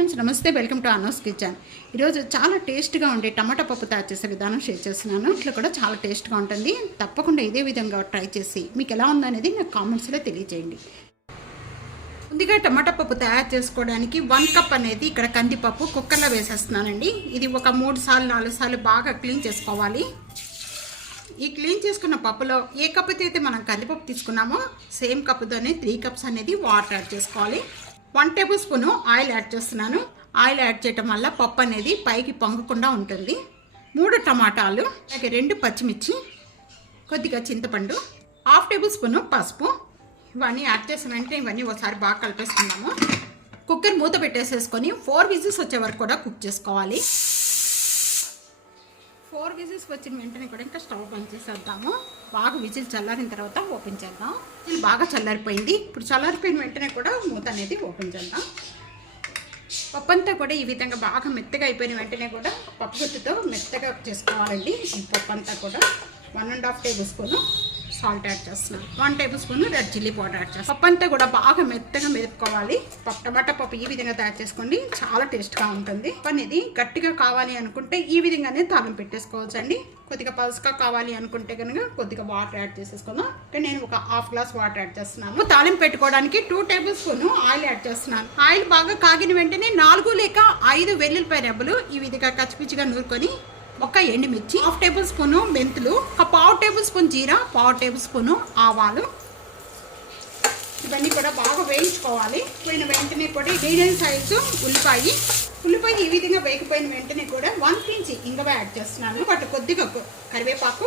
Friends, నమస్తే. Welcome to Anu's kitchen. ఈరోజు చాలా టేస్ట్గా ఉండే టమాటా పప్పు తయారు చేసే విధానం షేర్ చేస్తున్నాను. ఇట్లా కూడా చాలా టేస్ట్గా ఉంటుంది. తప్పకుండా ఇదే విధంగా ట్రై చేసి మీకు ఎలా ఉందనేది నాకు కామెంట్స్లో తెలియజేయండి. ముందుగా టమాటా పప్పు తయారు చేసుకోవడానికి 1 కప్ అనేది ఇక్కడ కందిపప్పు కుక్కర్లో వేసేస్తున్నానండి. ఇది ఒక 3 సార్లు 4 సార్లు బాగా క్లీన్ చేసుకోవాలి. ఈ క్లీన్ చేసుకున్న పప్పులో ఏ కప్పుతో అయితే మనం కందిపప్పు తీసుకున్నామో సేమ్ కప్పుతోనే 3 కప్స్ అనేది వాటర్ యాడ్ చేసుకోవాలి. 1 టేబుల్ స్పూన్ ఆయిల్ యాడ్ చేస్తున్నాను. ఆయిల్ యాడ్ చేయటం వల్ల పప్పు అనేది పైకి పొంగకుండా ఉంటుంది. 3 టమాటాలు, అలాగే 2 పచ్చిమిర్చి, కొద్దిగా చింతపండు, 1/2 టేబుల్ స్పూన్ పసుపు, ఇవన్నీ యాడ్ చేసిన వెంటనే ఇవన్నీ ఒకసారి బాగా కలిపేసుకున్నాము. కుక్కర్ మూత పెట్టేసేసుకొని 4 విజిల్స్ వచ్చే వరకు కూడా కుక్ చేసుకోవాలి. 4 విజిల్స్ వచ్చిన వెంటనే కూడా ఇంకా స్టవ్ బంద్ చేసేద్దాము. బాగా విజిల్ చల్లారిన తర్వాత ఓపెన్ చేద్దాం. ఇది బాగా చల్లారిపోయింది. ఇప్పుడు చల్లారిపోయిన వెంటనే కూడా మూత అనేది ఓపెన్ చేద్దాం. పప్పు అంతా కూడా ఈ విధంగా బాగా మెత్తగా అయిపోయిన వెంటనే కూడా పప్పు గుత్తితో మెత్తగా చేసుకోవాలండి. ఈ పప్పు అంతా కూడా 1.5 టేబుల్ స్పూన్ సాల్ట్ యాడ్ చేస్తున్నాను. 1 table spoon red chilli powder add చేస్తాను. పప్పు అంతా కూడా బాగా మెత్తగా మెదుపుకోవాలి. టమాటా పప్పు ఈ విధంగా తయారు చేసుకోండి, చాలా టేస్ట్గా ఉంటుంది. పప్పు అనేది గట్టిగా కావాలి అనుకుంటే ఈ విధంగానే తాలింపు పెట్టేసుకోవచ్చు అండి. కొద్దిగా పలుసుగా కావాలి అనుకుంటే కనుక కొద్దిగా వాటర్ యాడ్ చేసేసుకుందాం. నేను ఒక 1/2 గ్లాస్ వాటర్ యాడ్ చేస్తున్నాను. తాలింపు పెట్టుకోవడానికి 2 టేబుల్ స్పూన్ ఆయిల్ యాడ్ చేస్తున్నాను. ఆయిల్ బాగా కాగిన వెంటనే 4 లేక 5 వెల్లుల్లిపాయ రెబ్బలు ఈ విధంగా కచ్చిపిచ్చిగా నూరుకొని, ఒక ఎండుమిర్చి, 1/2 టేబుల్ స్పూన్ మెంతులు, ఒక 1/2 టేబుల్ స్పూన్ జీరా, 1/2 టేబుల్ స్పూన్ ఆవాలు, ఇవన్నీ కూడా బాగా వేయించుకోవాలి. పోయిన వెంటనే కూడా మీడియం సైజు ఉల్లిపాయ ఈ విధంగా వేగిపోయిన వెంటనే కూడా 1 ఇంచ్ ఇంగువ యాడ్ చేస్తున్నాను. బట్ కొద్దిగా కరివేపాకు,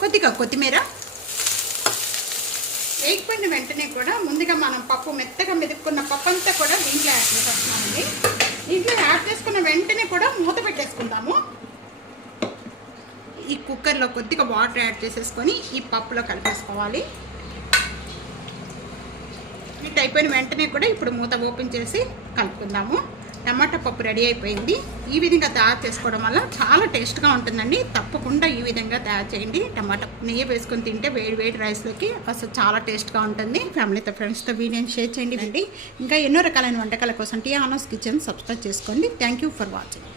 కొద్దిగా కొత్తిమీర వేగిపోయిన వెంటనే కూడా ముందుగా మనం పప్పు మెత్తగా మెదుక్కున్న పప్పు అంతా కూడా దీంట్లో యాడ్ చేసేస్తున్నామండి. దీంట్లో యాడ్ చేసుకున్న వెంటనే కూడా మూత పెట్టేసుకుందాము. ఈ కుక్కర్లో కొద్దిగా వాటర్ యాడ్ చేసేసుకొని ఈ పప్పులో కలిపేసుకోవాలి. ఇట్ అయిపోయిన వెంటనే కూడా ఇప్పుడు మూత ఓపెన్ చేసి కలుపుకుందాము. టమాటా పప్పు రెడీ అయిపోయింది. ఈ విధంగా తయారు చేసుకోవడం వల్ల చాలా టేస్ట్గా ఉంటుందండి. తప్పకుండా ఈ విధంగా తయారు చేయండి. టమాటా నెయ్యి వేసుకొని తింటే వేడి రైస్లోకి అసలు చాలా టేస్ట్గా ఉంటుంది. ఫ్యామిలీతో ఫ్రెండ్స్తో వీడియోని షేర్ చేయండి అండి. ఇంకా ఎన్నో రకాలైన వంటకాల కోసం అనోస్ కిచెన్ సబ్స్క్రైబ్ చేసుకోండి. Thank you for watching.